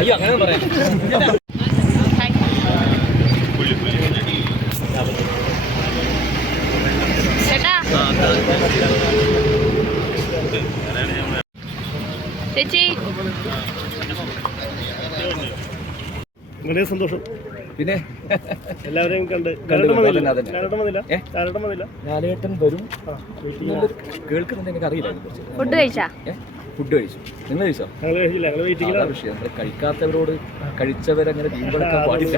അയ്യോ അങ്ങനെ പറയാം. ചേച്ചി വളരെ സന്തോഷം. പിന്നെ എല്ലാവരെയും കണ്ട് ലാലേട്ടൻ വരും കേൾക്കുന്നുണ്ട്. എനിക്ക് അറിയില്ല. ഫുഡ് കഴിച്ചാ? ഫുഡ് കഴിച്ചു. നിങ്ങൾ കഴിച്ചോ? വിഷയം നമ്മൾ കഴിക്കാത്തവരോട് കഴിച്ചവരങ്ങനെ വീമ്പെടുക്കാൻ പാടില്ല.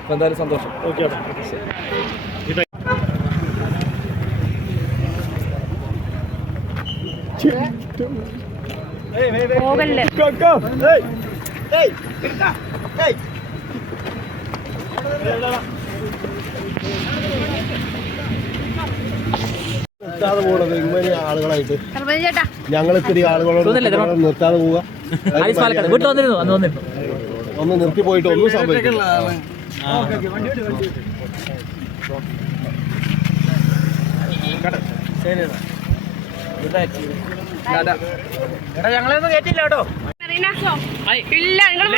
അപ്പൊ എന്തായാലും സന്തോഷം. പോകല്ലേ നിർത്താതെ പോകണത് ഇങ്ങനെ ആളുകളായിട്ട് ചേട്ടാ ഞങ്ങൾ ഇത്തിരി ആളുകളോട് നിർത്താതെ പോവുക. ഒന്ന് നിർത്തി പോയിട്ട് ഒന്നും സംഭവിക്കില്ല. ഞങ്ങളൊന്നും കേട്ടില്ല കേട്ടോ. ഇല്ല നിങ്ങൾ